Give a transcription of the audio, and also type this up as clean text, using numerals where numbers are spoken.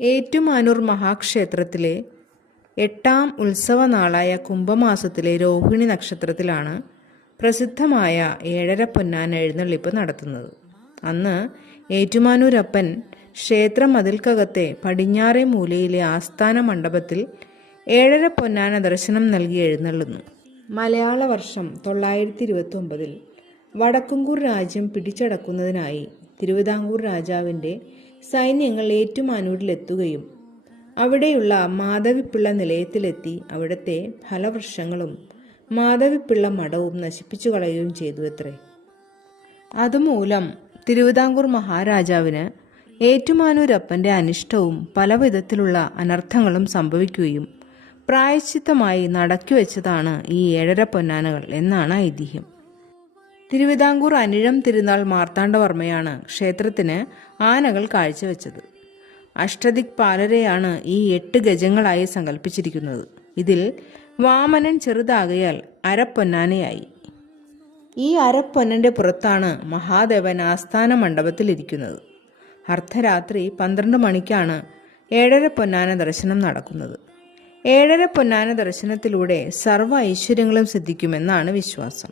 ഏറ്റുമാനൂർ മഹാക്ഷേത്രത്തിലെ 8ാം ഉത്സവ നാളായ കുംഭമാസത്തിലെ രോഹിണി നക്ഷത്രത്തിലാണ് പ്രസിദ്ധമായ ഏഴര പൊന്നാന എഴുന്നള്ളിപ്പ് നടത്തുന്നത്. അന്ന് ഏറ്റുമാനൂരപ്പൻ ക്ഷേത്ര മതിൽക്കകത്തെ പടിഞ്ഞാറേ മൂലയിലെ ആസ്ഥാന മണ്ഡപത്തിൽ ഏഴര പൊന്നാന ദർശനം നൽകി എഴുന്നള്ളുന്നു. മലയാള വർഷം 929 വടക്കുംകൂർ രാജ്യം പിടിച്ചടക്കുന്നതിനായി തിരുവിതാംകൂർ രാജാവിൻ്റെ സൈന്യങ്ങൾ ഏറ്റുമാനൂരിലെത്തുകയും അവിടെയുള്ള മാധവിപ്പിള്ള നിലയത്തിലെത്തി അവിടുത്തെ ഫലവൃക്ഷങ്ങളും മാധവിപ്പിള്ള മഠവും നശിപ്പിച്ചു കളയുകയും ചെയ്തു അത്രേ. അതുമൂലം തിരുവിതാംകൂർ മഹാരാജാവിന് ഏറ്റുമാനൂരപ്പൻ്റെ അനിഷ്ടവും പല വിധത്തിലുള്ള അനർത്ഥങ്ങളും സംഭവിക്കുകയും പ്രായശ്ചിത്തമായി നടക്കിവെച്ചതാണ് ഈ ഏഴര പൊന്നാനകൾ എന്നാണ് ഐതിഹ്യം. തിരുവിതാംകൂർ അനിഴം തിരുനാൾ മാർത്താണ്ഡവർമ്മയാണ് ക്ഷേത്രത്തിന് ആനകൾ കാഴ്ചവെച്ചത്. അഷ്ടദിക്പാലരെയാണ് ഈ 8 ഗജങ്ങളായി സങ്കല്പിച്ചിരിക്കുന്നത്. ഇതിൽ വാമനൻ ചെറുതാകയാൽ അരപ്പൊന്നാനയായി. ഈ അരപ്പൊന്നൻ്റെ പുറത്താണ് മഹാദേവൻ ആസ്ഥാന മണ്ഡപത്തിലിരിക്കുന്നത്. അർദ്ധരാത്രി 12 മണിക്കാണ് ഏഴര പൊന്നാന ദർശനം നടക്കുന്നത്. ഏഴര പൊന്നാന ദർശനത്തിലൂടെ സർവ്വ ഐശ്വര്യങ്ങളും സിദ്ധിക്കുമെന്നാണ് വിശ്വാസം.